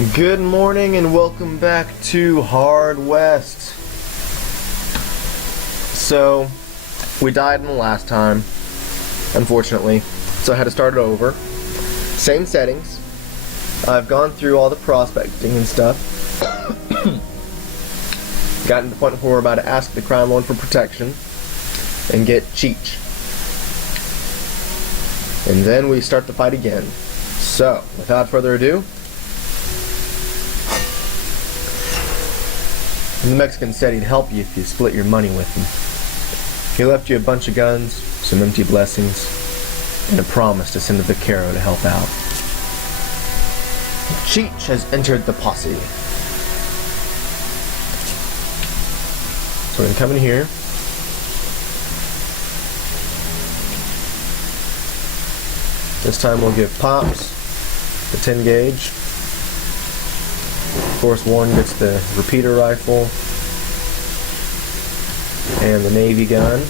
Good morning and welcome back to Hard West. So, we died in the last time, unfortunately, so I had to start it over. Same settings. I've gone through all the prospecting and stuff. Gotten to the point where we're about to ask the crime lord for protection and get Cheech. And then we start the fight again. So, without further ado, the Mexican said he'd help you if you split your money with him. He left you a bunch of guns, some empty blessings, and a promise to send a vaquero to help out. Cheech has entered the posse. So we're going to come in here. This time we'll give Pops the 10 gauge. Of course, Warren gets the repeater rifle and the Navy gun.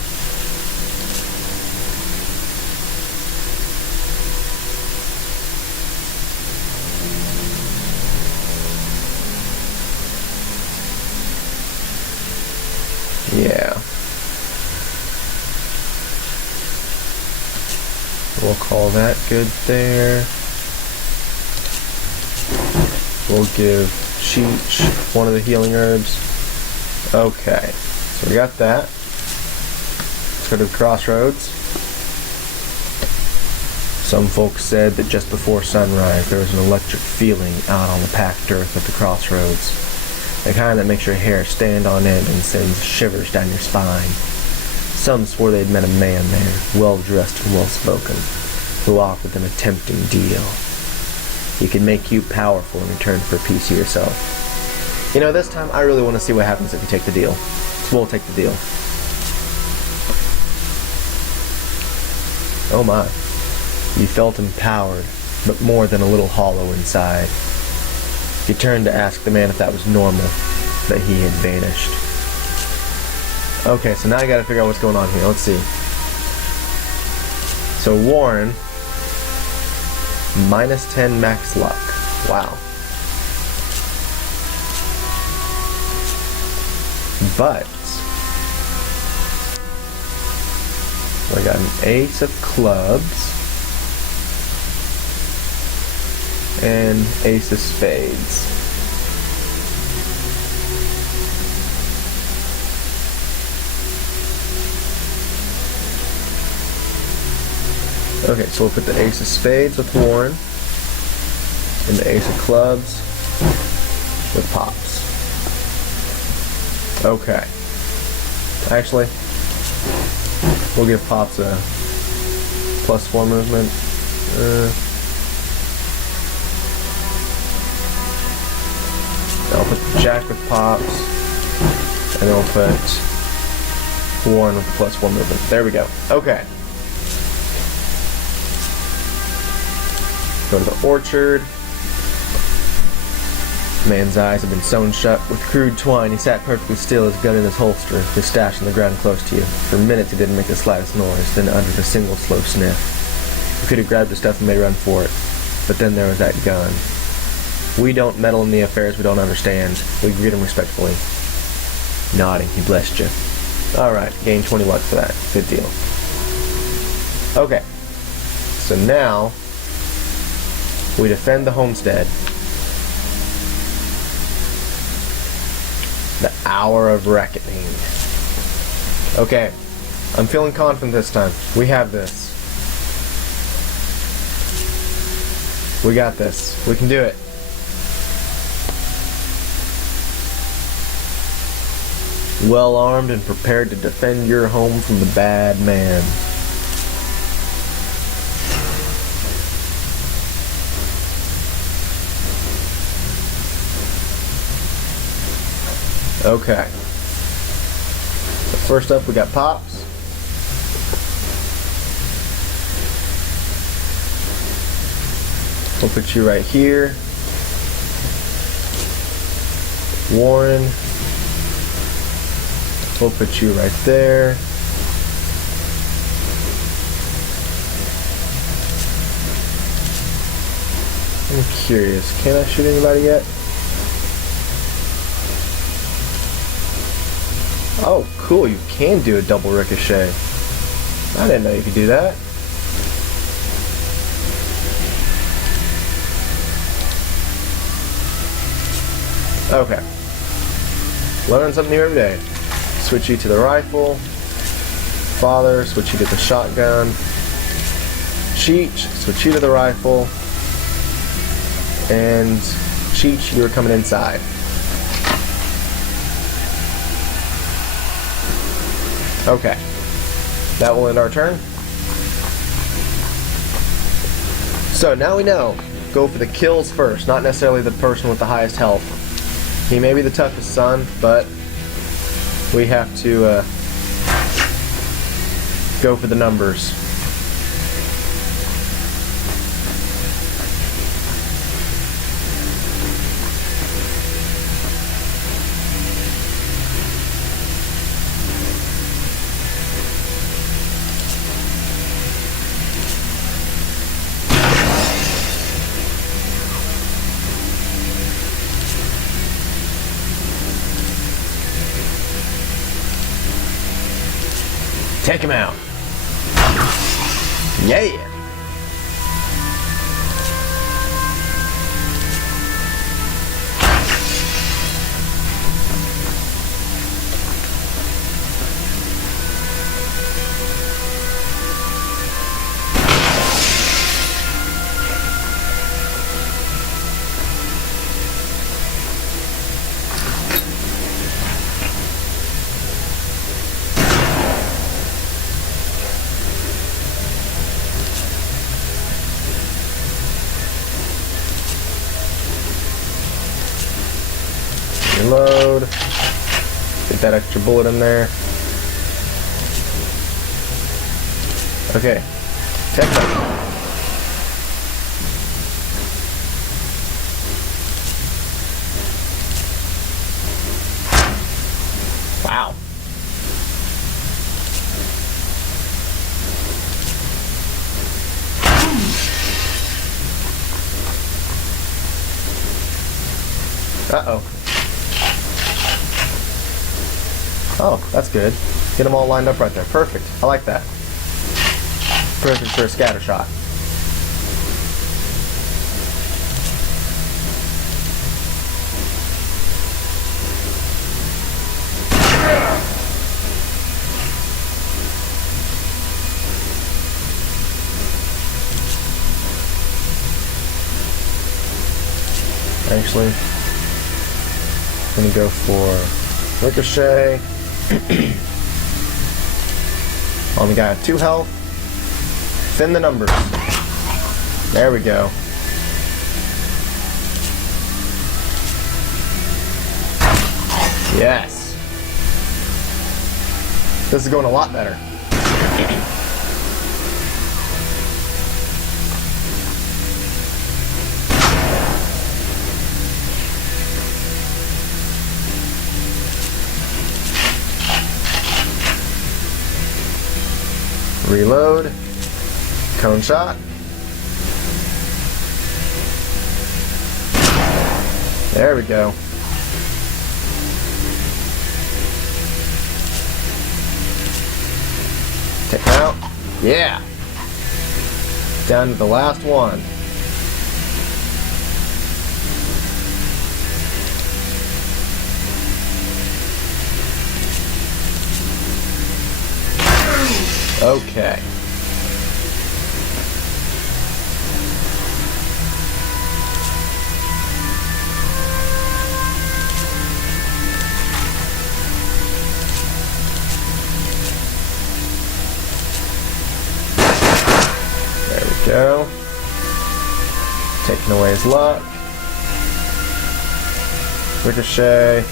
Yeah. We'll call that good there. We'll give Cheech one of the healing herbs. Okay, so we got that. Let's go to the crossroads. Some folks said that just before sunrise there was an electric feeling out on the packed earth at the crossroads. The kind that makes your hair stand on end and sends shivers down your spine. Some swore they'd met a man there, well-dressed and well-spoken, who offered them a tempting deal. He can make you powerful in return for a piece of yourself. You know, this time I really want to see what happens if you take the deal. So we'll take the deal. Oh my. You felt empowered, but more than a little hollow inside. You turned to ask the man if that was normal, but he had vanished. Okay, so now I gotta figure out what's going on here. Let's see. So Warren, minus 10 max luck. Wow. But I got an ace of clubs and ace of spades. Okay, so we'll put the ace of spades with Warren and the ace of clubs with Pops. Okay. Actually, we'll give Pops a +4 movement. I'll put the Jack with Pops, and then we'll put Warren with the +4 movement. There we go. Okay. Go to the orchard. The man's eyes had been sewn shut with crude twine. He sat perfectly still, his gun in his holster, his stash on the ground close to you. For minutes he didn't make the slightest noise, then uttered a single slow sniff. You could have grabbed the stuff and made a run for it, but then there was that gun. We don't meddle in the affairs we don't understand. We greet him respectfully. Nodding, he blessed you. Alright, gain 20 luck for that. Good deal. Okay. So now we defend the homestead. The hour of reckoning. Okay, I'm feeling confident this time. We have this. We got this. We can do it. Well armed and prepared to defend your home from the bad man. Okay. So first up we got Pops. We'll put you right here. Warren. We'll put you right there. I'm curious. Can I shoot anybody yet? Oh, cool. You can do a double ricochet. I didn't know you could do that. Okay. Learn something new every day. Switch you to the rifle. Father, switch you to the shotgun. Cheech, switch you to the rifle. And Cheech, you were coming inside. Okay. That will end our turn. So now we know. Go for the kills first, not necessarily the person with the highest health. He may be the toughest son, but we have to go for the numbers. Take him out. Yeah. Reload. Get that extra bullet in there. Okay. Check that. Wow. Uh-oh. Oh, that's good. Get them all lined up right there. Perfect. I like that. Perfect for a scatter shot. Actually, I'm gonna go for ricochet. Only got 2 health. Thin the numbers. There we go. Yes. This is going a lot better. Reload. Cone shot. There we go. Take him out. Yeah. Down to the last one. Okay. There we go. Taking away his luck. Ricochet.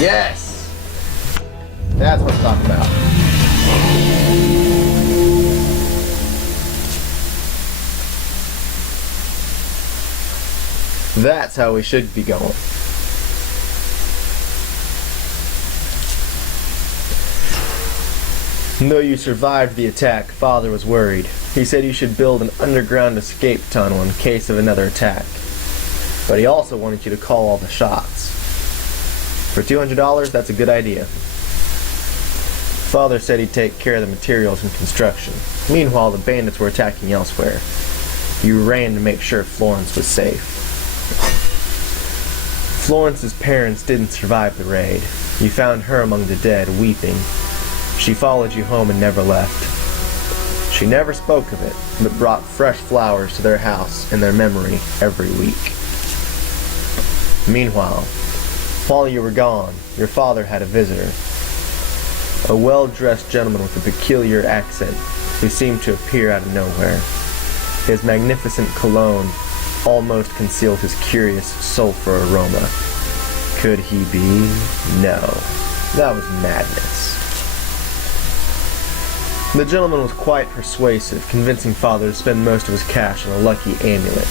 Yes! That's what I'm talking about. That's how we should be going. Though you survived the attack, Father was worried. He said you should build an underground escape tunnel in case of another attack. But he also wanted you to call all the shots. For $200, that's a good idea. Father said he'd take care of the materials and construction. Meanwhile, the bandits were attacking elsewhere. You ran to make sure Florence was safe. Florence's parents didn't survive the raid. You found her among the dead, weeping. She followed you home and never left. She never spoke of it, but brought fresh flowers to their house in their memory every week. Meanwhile, while you were gone, your father had a visitor. A well-dressed gentleman with a peculiar accent who seemed to appear out of nowhere. His magnificent cologne almost concealed his curious sulfur aroma. Could he be? No. That was madness. The gentleman was quite persuasive, convincing Father to spend most of his cash on a lucky amulet.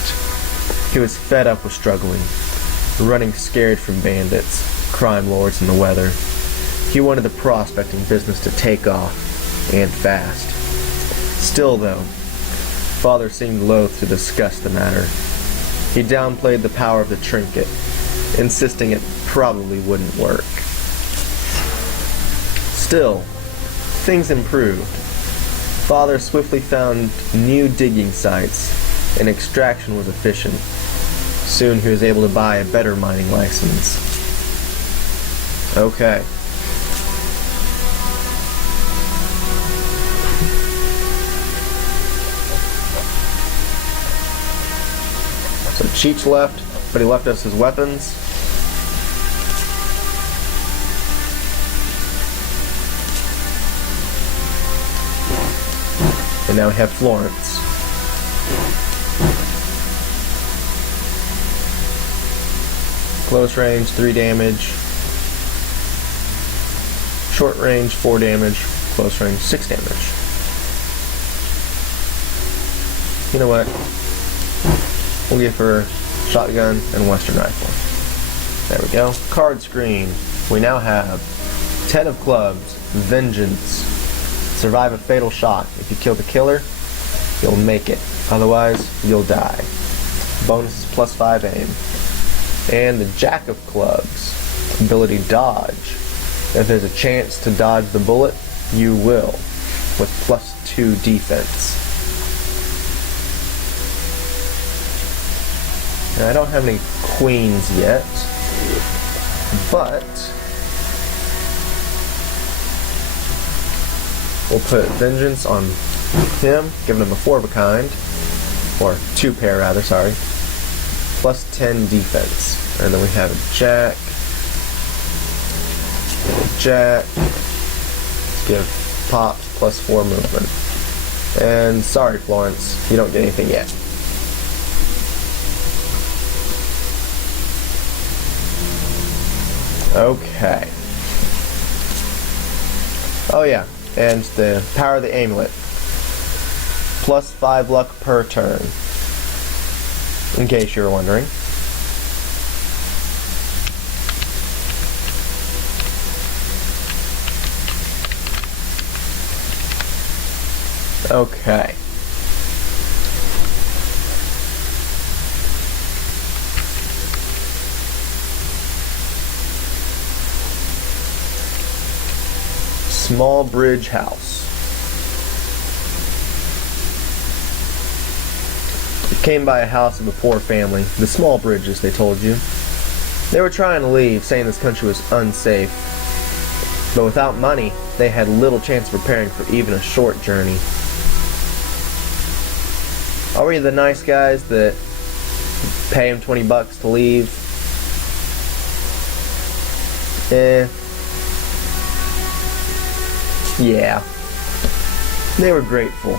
He was fed up with struggling, running scared from bandits, crime lords, and the weather. He wanted the prospecting business to take off, and fast. Still, though, Father seemed loath to discuss the matter. He downplayed the power of the trinket, insisting it probably wouldn't work. Still, things improved. Father swiftly found new digging sites, and extraction was efficient. Soon he was able to buy a better mining license. Okay. So Cheech left, but he left us his weapons. And now we have Florence. Close range, 3 damage. Short range, 4 damage. Close range, 6 damage. You know what? We'll give her shotgun and western rifle. There we go. Card screen. We now have 10 of clubs, vengeance. Survive a fatal shot. If you kill the killer, you'll make it. Otherwise, you'll die. Bonus is +5 aim. And the jack of clubs. Ability dodge. If there's a chance to dodge the bullet, you will. With +2 defense. Now, I don't have any queens yet, but we'll put vengeance on him, giving him a 4 of a kind, or 2 pair rather, sorry, +10 defense. And then we have a jack, let's give pops +4 movement. And sorry Florence, you don't get anything yet. Okay. Oh yeah, and the power of the amulet. +5 luck per turn. In case you were wondering. Okay. Small Bridge House. You came by a house of a poor family, the Small Bridges, they told you. They were trying to leave, saying this country was unsafe. But without money, they had little chance of preparing for even a short journey. Are we the nice guys that pay them $20 to leave? Yeah. They were grateful.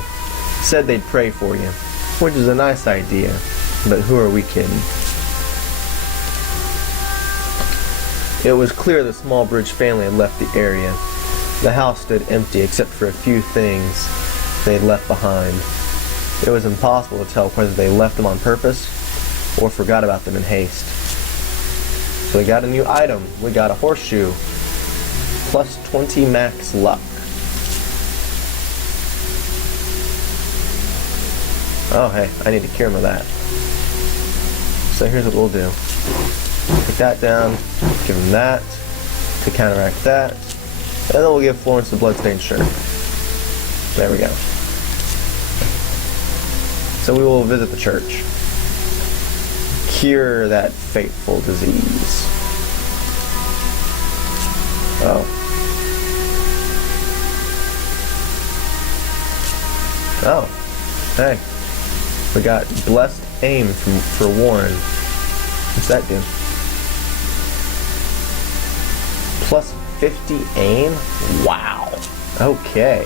Said they'd pray for you, which is a nice idea, but who are we kidding? It was clear the Small Bridge family had left the area. The house stood empty except for a few things they'd left behind. It was impossible to tell whether they left them on purpose or forgot about them in haste. So we got a new item. We got a horseshoe. +20 max luck. Oh, hey, I need to cure him of that. So here's what we'll do. Take that down, give him that, to counteract that, and then we'll give Florence the bloodstained shirt. There we go. So we will visit the church. Cure that fateful disease. Oh. Oh. Hey. We got blessed aim for Warren. What's that do? Plus 50 aim? Wow. Okay.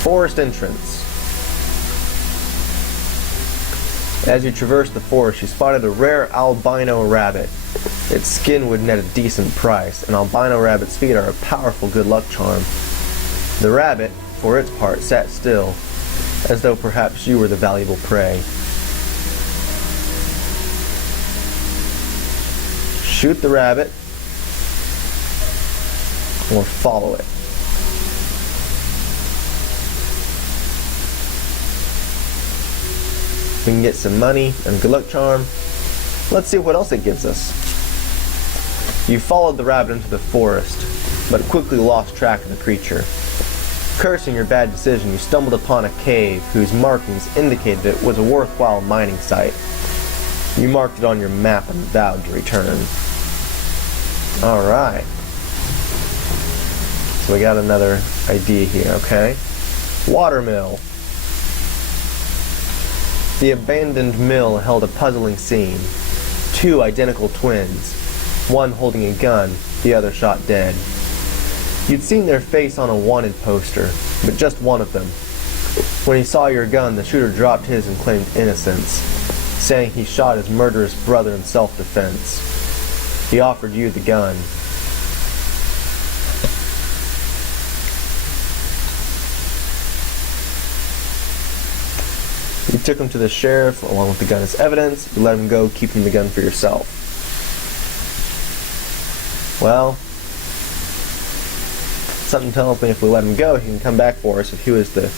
Forest entrance. As you traversed the forest, you spotted a rare albino rabbit. Its skin would net a decent price, and albino rabbit's feet are a powerful good luck charm. The rabbit, for its part, sat still, as though perhaps you were the valuable prey. Shoot the rabbit, or follow it. We can get some money and a good luck charm. Let's see what else it gives us. You followed the rabbit into the forest, but quickly lost track of the creature. Cursing your bad decision, you stumbled upon a cave whose markings indicated it was a worthwhile mining site. You marked it on your map and vowed to return. Alright. So we got another idea here, okay? Watermill. The abandoned mill held a puzzling scene. Two identical twins, one holding a gun, the other shot dead. You'd seen their face on a wanted poster, but just one of them. When he saw your gun, the shooter dropped his and claimed innocence, saying he shot his murderous brother in self-defense. He offered you the gun. You took him to the sheriff along with the gun as evidence. You let him go, keeping the gun for yourself. Well, something tells me if we let him go, he can come back for us if he was the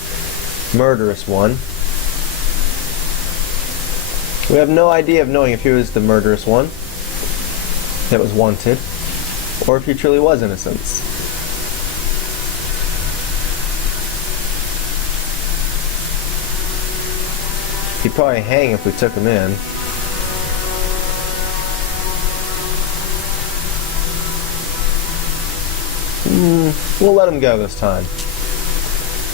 murderous one. We have no idea of knowing if he was the murderous one that was wanted, or if he truly was innocent. He'd probably hang if we took him in. We'll let him go this time.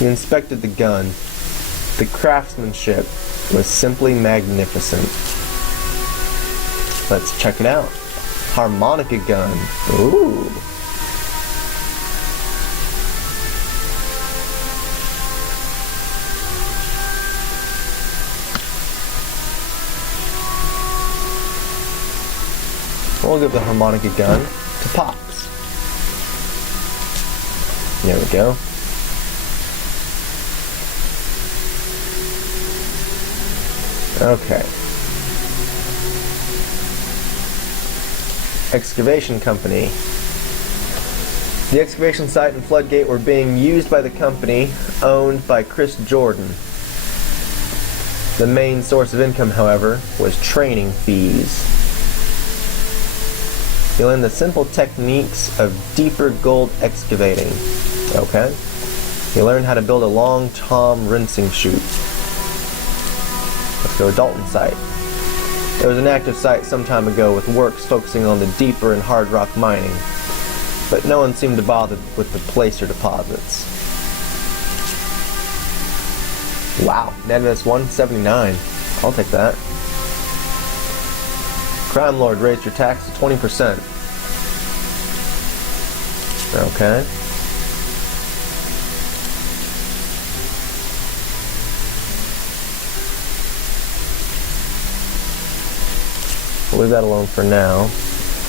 You inspected the gun. The craftsmanship was simply magnificent. Let's check it out. Harmonica gun. Ooh. We'll give the harmonica gun to Pops. There we go. Okay. Excavation company. The excavation site and floodgate were being used by the company owned by Chris Jordan. The main source of income, however, was training fees. You learn the simple techniques of deeper gold excavating. Okay? You learn how to build a long tom rinsing chute. Let's go to Dalton site. There was an active site some time ago with works focusing on the deeper and hard rock mining, but no one seemed to bother with the placer deposits. Wow, Netness 179. I'll take that. Crime Lord raised your tax to 20%. Okay. We'll leave that alone for now.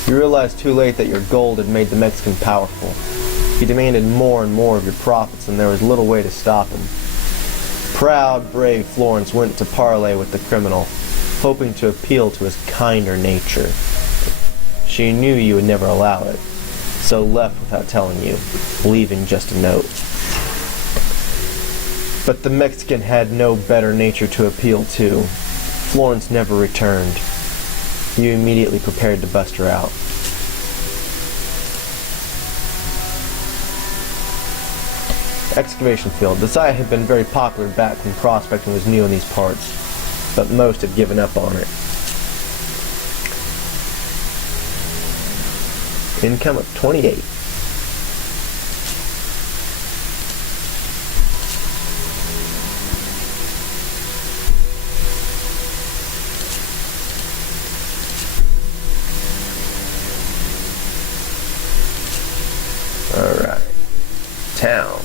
You realized too late that your gold had made the Mexican powerful. He demanded more and more of your profits, and there was little way to stop him. Proud, brave Florence went to parley with the criminal, hoping to appeal to his kinder nature. She knew you would never allow it, so left without telling you, leaving just a note. But the Mexican had no better nature to appeal to. Florence never returned. You immediately prepared to bust her out. Excavation field. The site had been very popular back when prospecting was new in these parts, but most had given up on it. Income of 28. Alright. Town.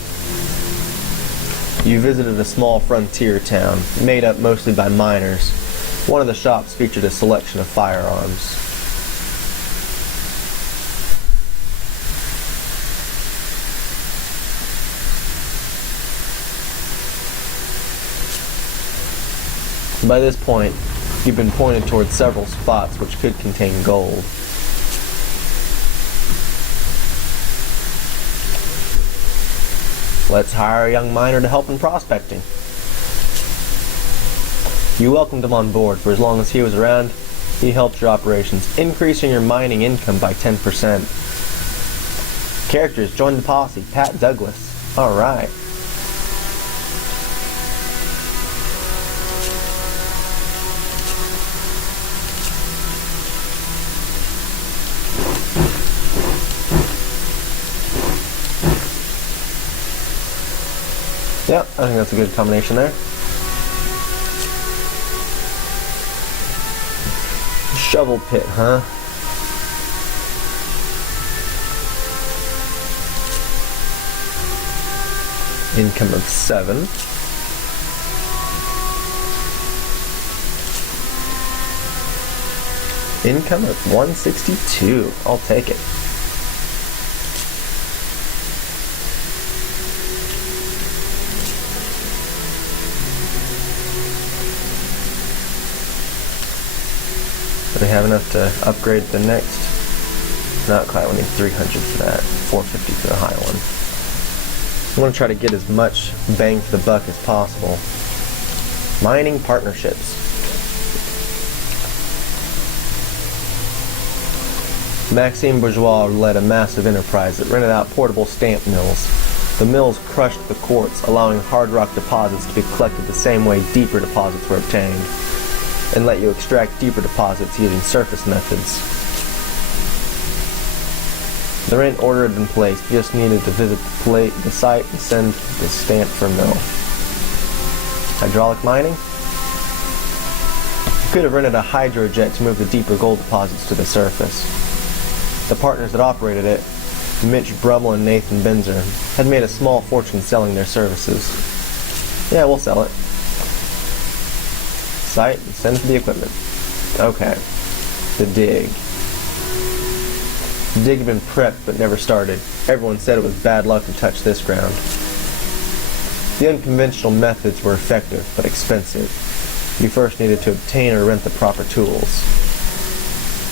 You visited a small frontier town, made up mostly by miners. One of the shops featured a selection of firearms. By this point, you've been pointed towards several spots which could contain gold. Let's hire a young miner to help in prospecting. You welcomed him on board. For as long as he was around, he helped your operations, increasing your mining income by 10%. Characters, join the posse. Pat Douglas. Alright. Yep, I think that's a good combination there. Shovel pit, huh? Income of 7. Income of 162. I'll take it. Do we have enough to upgrade the next? Not quite, we need 300 for that. 450 for the high one. I want to try to get as much bang for the buck as possible. Mining partnerships. Maxime Bourgeois led a massive enterprise that rented out portable stamp mills. The mills crushed the quartz, allowing hard rock deposits to be collected the same way deeper deposits were obtained, and let you extract deeper deposits using surface methods. The rent order had been placed. You just needed to visit the site and send the stamp for a mill. Hydraulic mining? You could have rented a hydrojet to move the deeper gold deposits to the surface. The partners that operated it, Mitch Brummel and Nathan Benzer, had made a small fortune selling their services. Yeah, we'll sell it. Site and send for the equipment. Okay. The dig. The dig had been prepped but never started. Everyone said it was bad luck to touch this ground. The unconventional methods were effective but expensive. You first needed to obtain or rent the proper tools.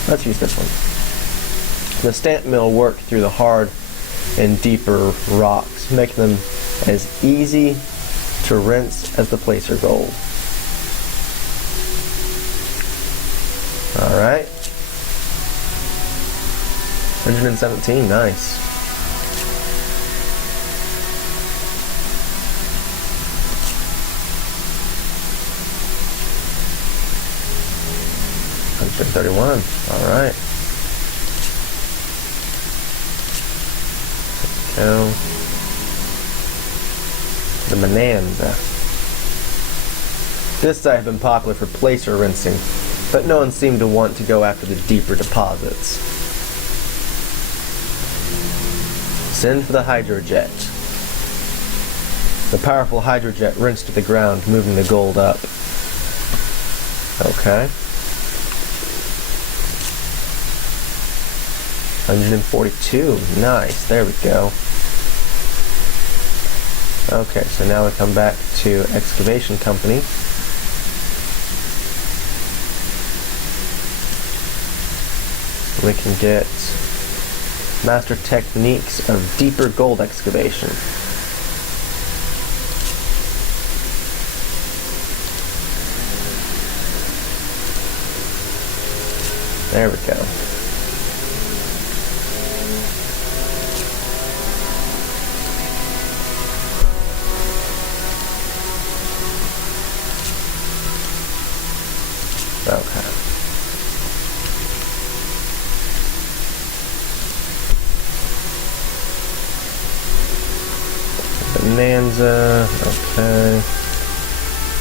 Let's use this one. The stamp mill worked through the hard and deeper rocks, making them as easy to rinse as the placer gold. Alright. 117, nice. $131, alright. Go. The Bonanza. This site had been popular for placer rinsing, but no one seemed to want to go after the deeper deposits. Send for the hydrojet. The powerful hydrojet rinsed to the ground, moving the gold up. Okay. 142. Nice. There we go. Okay, so now we come back to Excavation Company. We can get Master Techniques of Deeper Gold Excavation. There we go. Okay. Bonanza. Okay.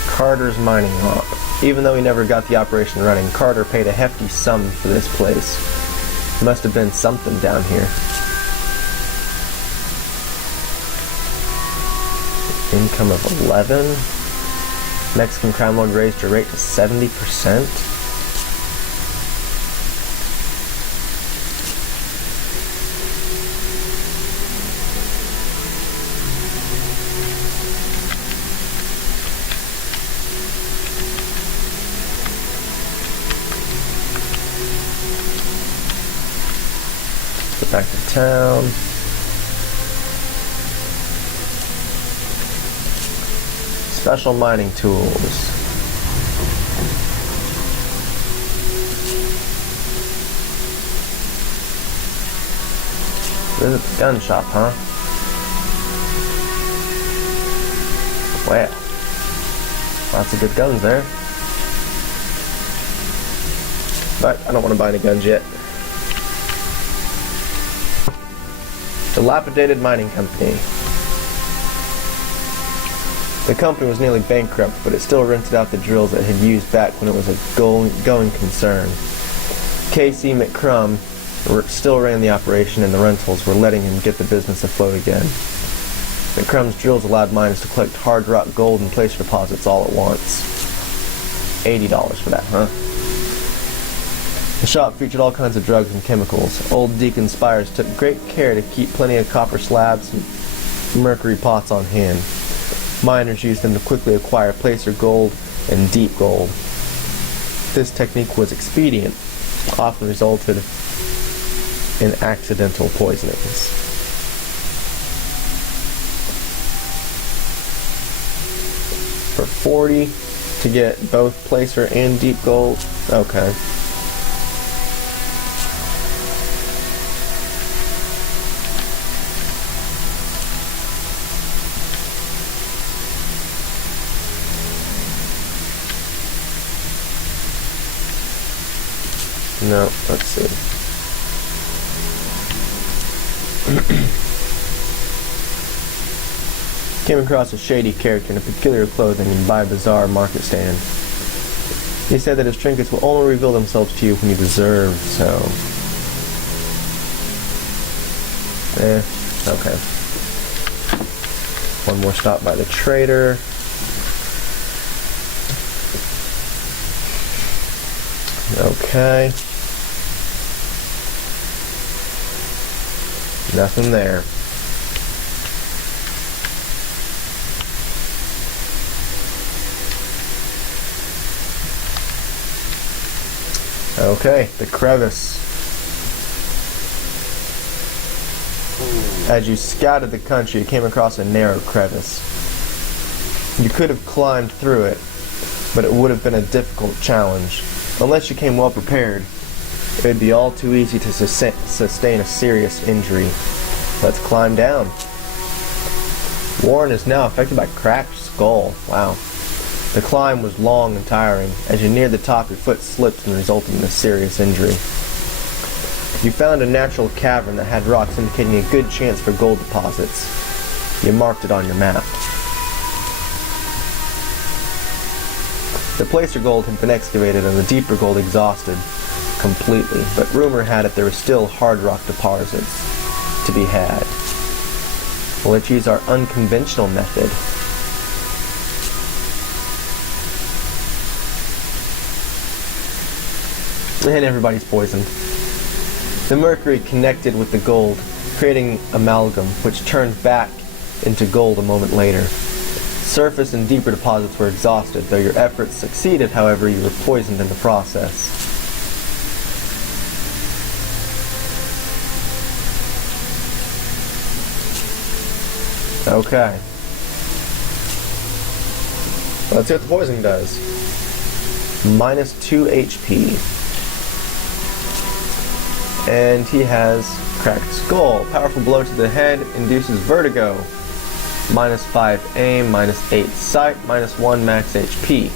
Carter's Mining Hop. Even though he never got the operation running, Carter paid a hefty sum for this place. Must have been something down here. Income of 11. Mexican crime lord raised her rate to 70%. Back to town. Special mining tools. This is a gun shop, huh? Wow. Lots of good guns there. But I don't want to buy any guns yet. Dilapidated mining company. The company was nearly bankrupt, but it still rented out the drills it had used back when it was a going concern. K.C. McCrum still ran the operation, and the rentals were letting him get the business afloat again. McCrum's drills allowed miners to collect hard rock gold and placer deposits all at once. $80 for that, huh? The shop featured all kinds of drugs and chemicals. Old Deacon Spires took great care to keep plenty of copper slabs and mercury pots on hand. Miners used them to quickly acquire placer gold and deep gold. This technique was expedient, often resulted in accidental poisonings. For 40 to get both placer and deep gold? Okay. No, let's see. Came across a shady character in a peculiar clothing and by a bizarre market stand. He said that his trinkets will only reveal themselves to you when you deserve so. Okay. One more stop by the trader. Okay. Nothing there. Okay, the crevice. As you scouted the country, you came across a narrow crevice. You could have climbed through it, but it would have been a difficult challenge. Unless you came well prepared, it would be all too easy to sustain a serious injury. Let's climb down. Warren is now affected by cracked skull. Wow. The climb was long and tiring. As you neared the top, your foot slipped and resulted in a serious injury. You found a natural cavern that had rocks indicating a good chance for gold deposits. You marked it on your map. The placer gold had been excavated and the deeper gold exhausted completely, but rumor had it there were still hard rock deposits to be had. Well, let's use our unconventional method. And everybody's poisoned. The mercury connected with the gold, creating amalgam, which turned back into gold a moment later. Surface and deeper deposits were exhausted. Though your efforts succeeded, however, you were poisoned in the process. Okay. Let's see what the poison does. -2 HP. And he has cracked skull. Powerful blow to the head induces vertigo. -5 aim, -8 sight, -1 max HP.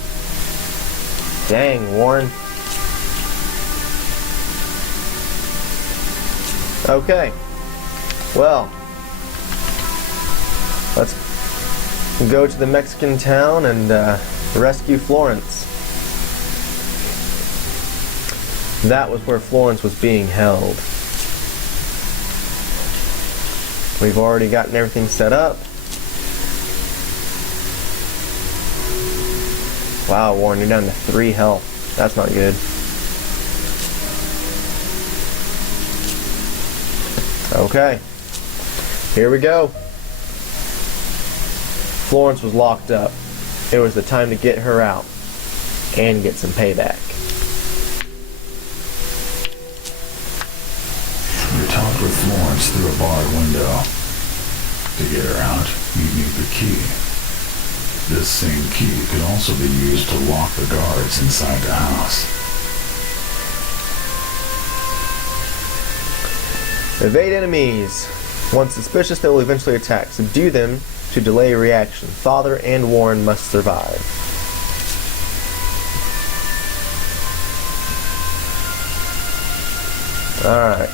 Dang, Warren. Okay. Well, let's go to the Mexican town and rescue Florence. That was where Florence was being held. We've already gotten everything set up. Wow, Warren, you're down to 3 health. That's not good. Okay. Here we go. Florence was locked up. It was the time to get her out and get some payback. You talked with Florence through a barred window. To get her out, you need the key. This same key could also be used to lock the guards inside the house. Evade enemies. Once suspicious, they will eventually attack. Subdue them to delay reaction. Father and Warren must survive. Alright.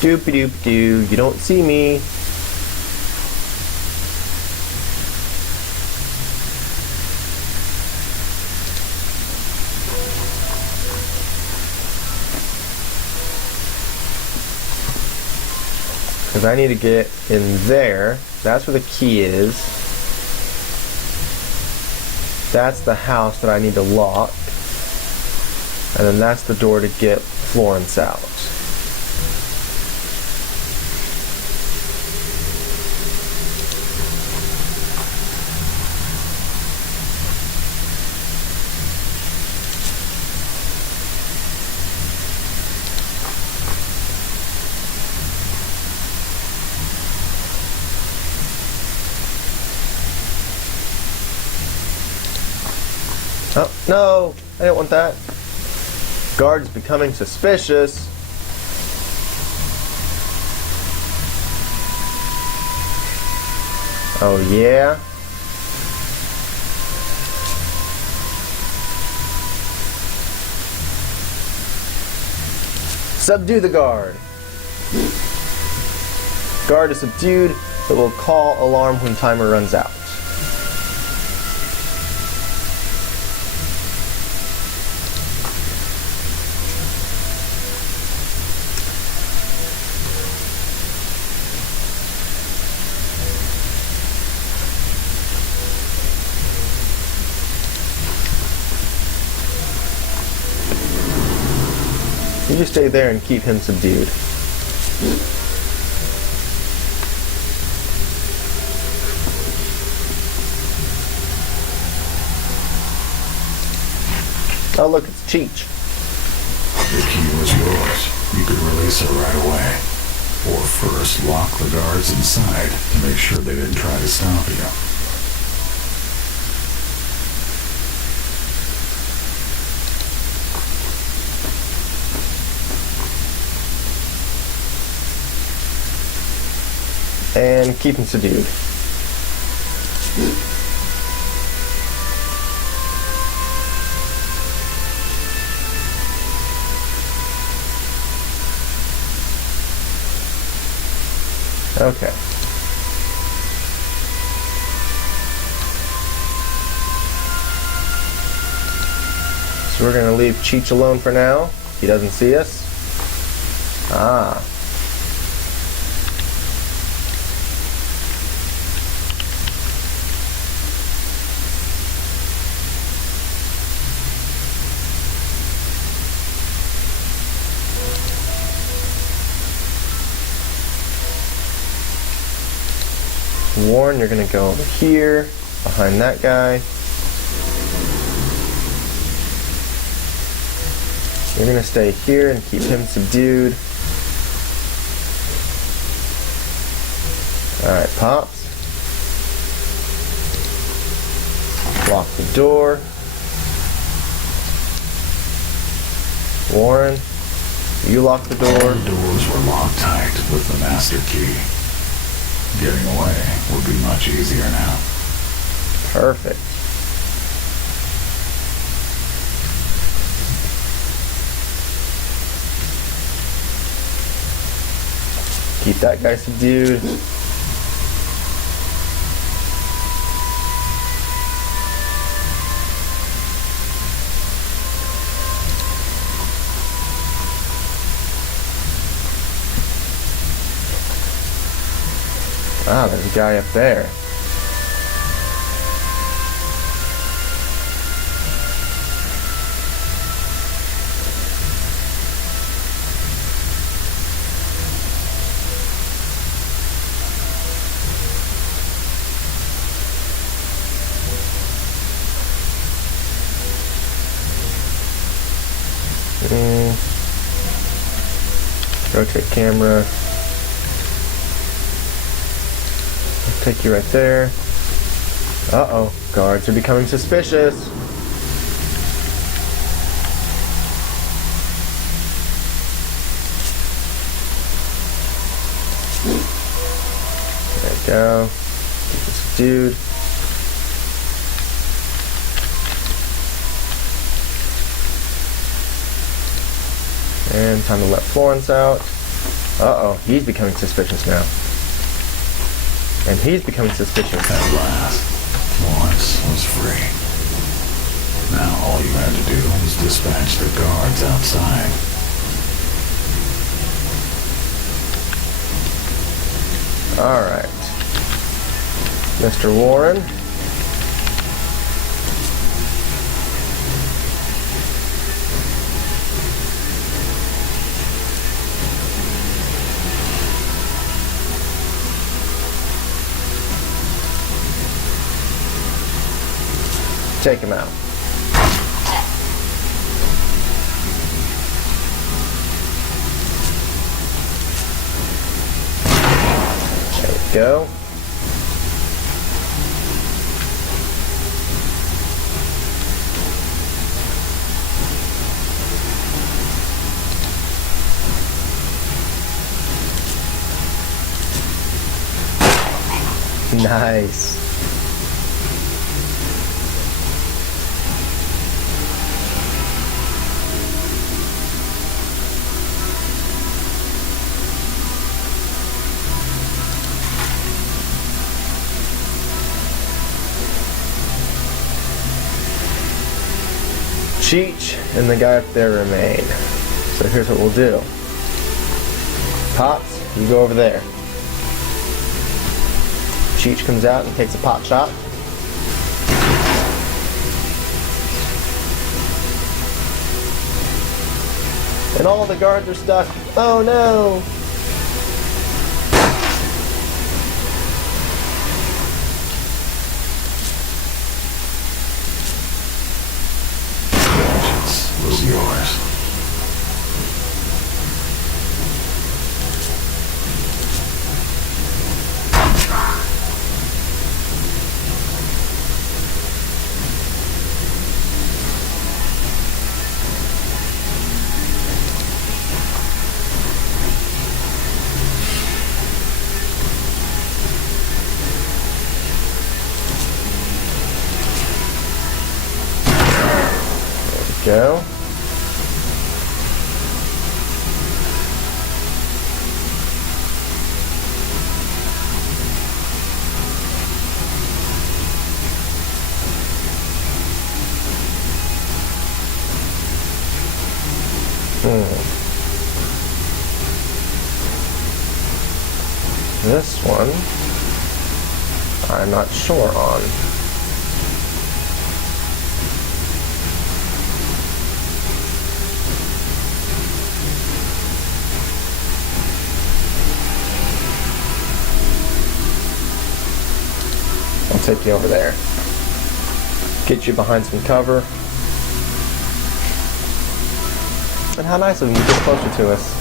Doop-a-doop-doo. You don't see me. Because I need to get in there. That's where the key is. That's the house that I need to lock. And then that's the door to get Florence out. Oh, no! I didn't want that. Guards becoming suspicious. Oh, yeah? Subdue the guard. Guard is subdued, but will call alarm when timer runs out. You just stay there and keep him subdued. Oh look, it's Cheech. The key was yours. You could release her right away. Or first lock the guards inside to make sure they didn't try to stop you. And keep him subdued. Okay. So we're going to leave Cheech alone for now. He doesn't see us. Ah. Warren, you're gonna go over here, behind that guy. You're gonna stay here and keep him subdued. Alright, Pops. Lock the door. Warren, you lock the door. All the doors were locked tight with the master key. Getting away would be much easier now. Perfect. Keep that guy subdued. Ah, there's a guy up there. Rotate camera. Take you right there. Uh-oh, guards are becoming suspicious. There we go. Keep this dude. And time to let Florence out. Uh-oh, he's becoming suspicious now. And he's becoming suspicious. At last, Florence was free. Now all you had to do was dispatch the guards outside. Alright. Mr. Warren. Take him out. There we go. Nice. Cheech and the guy up there remain. So here's what we'll do. Pops, you go over there. Cheech comes out and takes a pot shot. And all the guards are stuck. Oh no! Was yours. There we go. This one, I'm not sure on. I'll take you over there. Get you behind some cover. And how nice of you to get closer to us.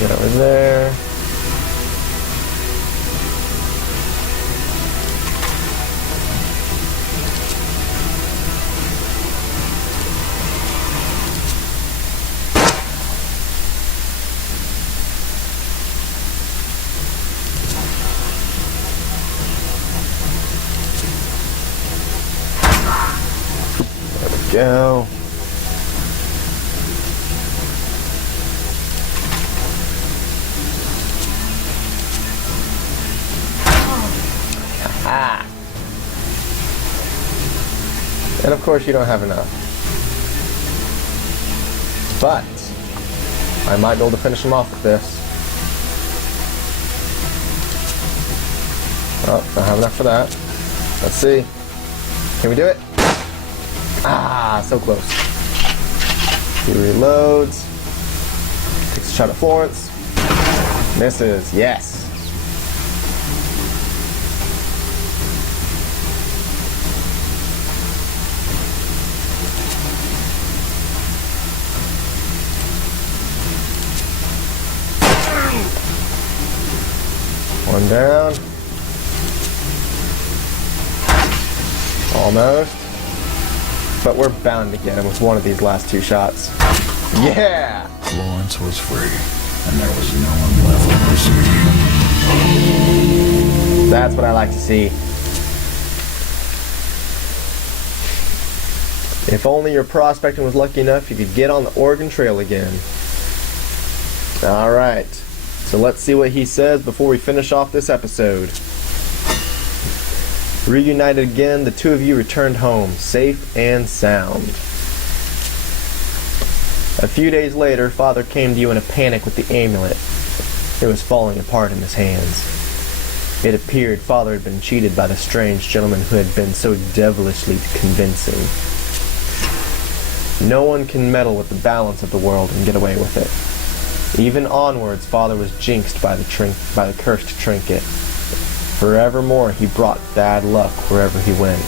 Get over there. Go. Ah. And of course you don't have enough. But I might be able to finish him off with this. Oh, don't have enough for that. Let's see. Can we do it? Ah, so close. He reloads. Takes a shot at Florence. Misses. Yes. One down. Almost. But we're bound to get him with one of these last two shots. Yeah! Florence was free, and there was no one left to pursue. That's what I like to see. If only your prospecting was lucky enough you could get on the Oregon Trail again. Alright, so let's see what he says before we finish off this episode. Reunited again, the two of you returned home, safe and sound. A few days later, Father came to you in a panic with the amulet. It was falling apart in his hands. It appeared Father had been cheated by the strange gentleman who had been so devilishly convincing. No one can meddle with the balance of the world and get away with it. Even onwards, Father was jinxed by the cursed trinket. Forevermore, he brought bad luck wherever he went.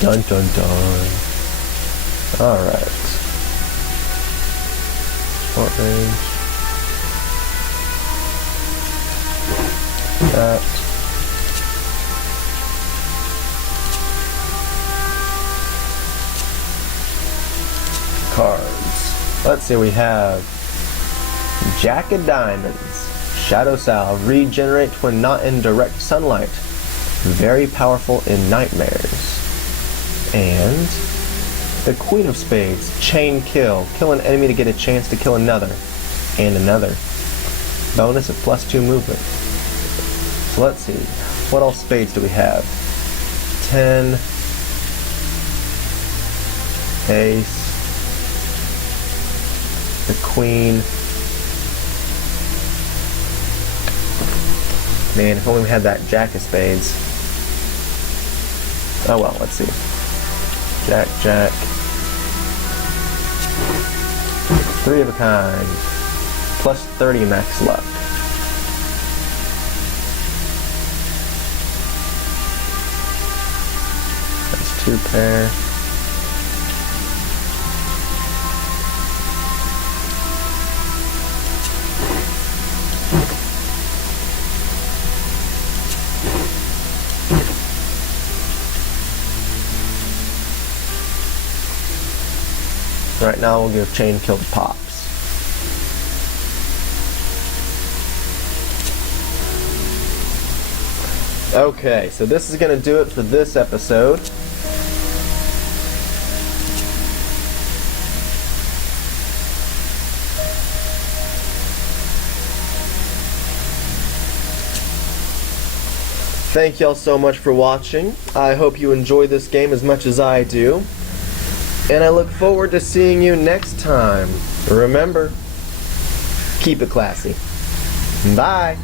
Dun dun dun. Alright. Short range. That. Cards. Let's see, we have Jack of Diamonds. Shadow Salve. Regenerate when not in direct sunlight. Very powerful in nightmares. And the Queen of Spades. Chain Kill. Kill an enemy to get a chance to kill another. And another. Bonus of +2 movement. So let's see. What all spades do we have? 10. Ace. The Queen. Man, if only we had that Jack of Spades. Oh well, let's see. Jack, Jack. 3 of a kind. +30 max luck. That's 2 pair. Right now we'll give Chain Kill to Pops. Okay, so this is going to do it for this episode. Thank y'all so much for watching. I hope you enjoy this game as much as I do. And I look forward to seeing you next time. Remember, keep it classy. Bye.